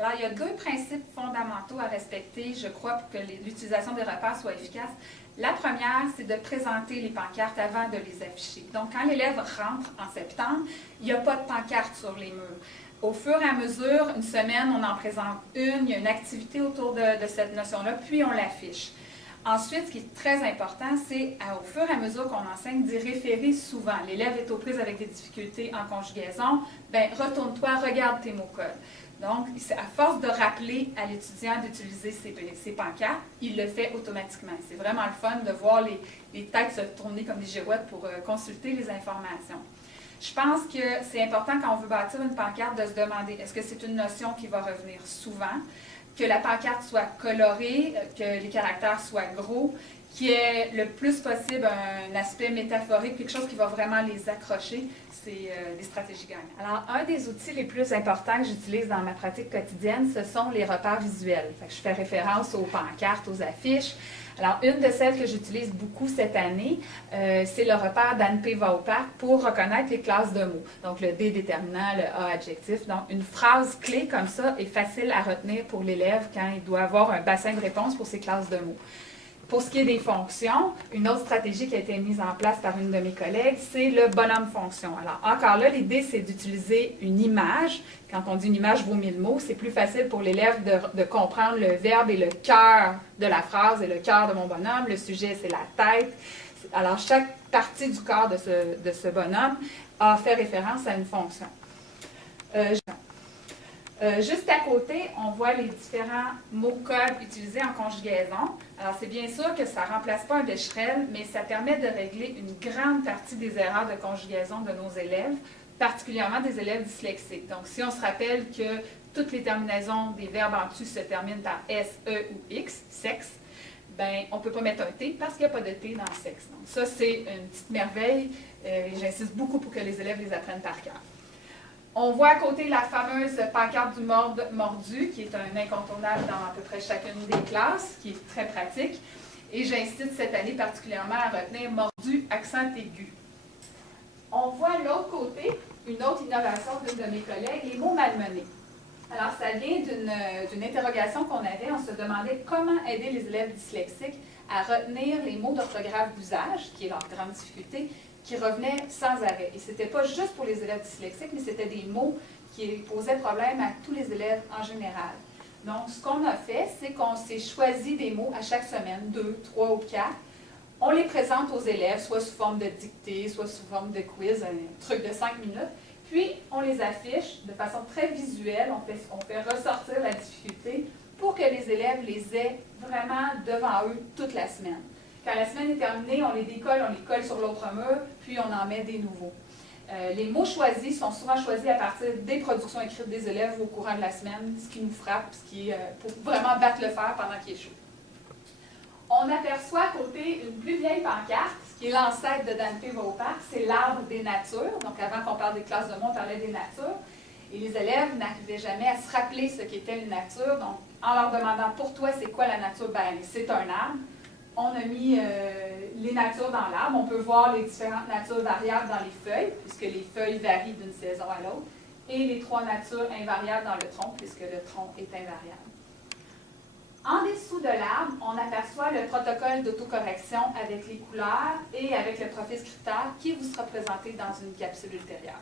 Alors, il y a deux principes fondamentaux à respecter, je crois, pour que l'utilisation des repères soit efficace. La première, c'est de présenter les pancartes avant de les afficher. Donc, quand l'élève rentre en septembre, il n'y a pas de pancarte sur les murs. Au fur et à mesure, une semaine, on en présente une, il y a une activité autour de cette notion-là, puis on l'affiche. Ensuite, ce qui est très important, c'est au fur et à mesure qu'on enseigne, d'y référer souvent. L'élève est aux prises avec des difficultés en conjugaison, bien, retourne-toi, regarde tes mots-codes. Donc, à force de rappeler à l'étudiant d'utiliser ces pancartes, il le fait automatiquement. C'est vraiment le fun de voir les têtes se tourner comme des girouettes pour consulter les informations. Je pense que c'est important quand on veut bâtir une pancarte de se demander est-ce que c'est une notion qui va revenir souvent, que la pancarte soit colorée, que les caractères soient gros, qu'il y ait le plus possible un aspect métaphorique, quelque chose qui va vraiment les accrocher, c'est des stratégies gagnantes. Alors, un des outils les plus importants que j'utilise dans ma pratique quotidienne, ce sont les repères visuels. Fait que je fais référence aux pancartes, aux affiches. Alors, une de celles que j'utilise beaucoup cette année, c'est le repère d'Anne P. va au parc pour reconnaître les classes de mots. Donc, le D déterminant, le A adjectif. Donc, une phrase clé comme ça est facile à retenir pour l'élève quand il doit avoir un bassin de réponse pour ses classes de mots. Pour ce qui est des fonctions, une autre stratégie qui a été mise en place par une de mes collègues, c'est le bonhomme fonction. Alors, encore là, l'idée, c'est d'utiliser une image. Quand on dit une image vaut 1000 mots, c'est plus facile pour l'élève de comprendre le verbe et le cœur de la phrase et le cœur de mon bonhomme. Le sujet, c'est la tête. Alors, chaque partie du corps de ce bonhomme a fait référence à une fonction. Juste à côté, on voit les différents mots-codes utilisés en conjugaison. Alors, c'est bien sûr que ça ne remplace pas un Becherel, mais ça permet de régler une grande partie des erreurs de conjugaison de nos élèves, particulièrement des élèves dyslexiques. Donc, si on se rappelle que toutes les terminaisons des verbes en tu se terminent par S, E ou X, sexe, ben, on ne peut pas mettre un T parce qu'il n'y a pas de T dans sexe. Donc, ça, c'est une petite merveille et j'insiste beaucoup pour que les élèves les apprennent par cœur. On voit à côté la fameuse pancarte du mordu, qui est un incontournable dans à peu près chacune des classes, qui est très pratique. Et j'incite cette année particulièrement à retenir mordu, accent aigu. On voit l'autre côté, une autre innovation d'une de mes collègues, les mots malmenés. Alors, ça vient d'une interrogation qu'on avait. On se demandait comment aider les élèves dyslexiques à retenir les mots d'orthographe d'usage, qui est leur grande difficulté, qui revenaient sans arrêt. Et ce n'était pas juste pour les élèves dyslexiques, mais c'était des mots qui posaient problème à tous les élèves en général. Donc, ce qu'on a fait, c'est qu'on s'est choisi des mots à chaque semaine, 2, 3 ou 4. On les présente aux élèves, soit sous forme de dictée, soit sous forme de quiz, un truc de 5 minutes. Puis, on les affiche de façon très visuelle, on fait ressortir la difficulté pour que les élèves les aient vraiment devant eux toute la semaine. Quand la semaine est terminée, on les décolle, on les colle sur l'autre mur, puis on en met des nouveaux. Les mots choisis sont souvent choisis à partir des productions écrites des élèves au courant de la semaine, ce qui nous frappe, ce qui est pour vraiment battre le fer pendant qu'il est chaud. On aperçoit à côté une plus vieille pancarte, qui est l'ancêtre de Dante va au parc, c'est l'arbre des natures. Donc avant qu'on parle des classes de mots, on parlait des natures. Et les élèves n'arrivaient jamais à se rappeler ce qu'était une nature. Donc en leur demandant pour toi c'est quoi la nature, ben c'est un arbre. On a mis les natures dans l'arbre. On peut voir les différentes natures variables dans les feuilles, puisque les feuilles varient d'une saison à l'autre, et les 3 natures invariables dans le tronc, puisque le tronc est invariable. En dessous de l'arbre, on aperçoit le protocole d'autocorrection avec les couleurs et avec le profil scripteur qui vous sera présenté dans une capsule ultérieure.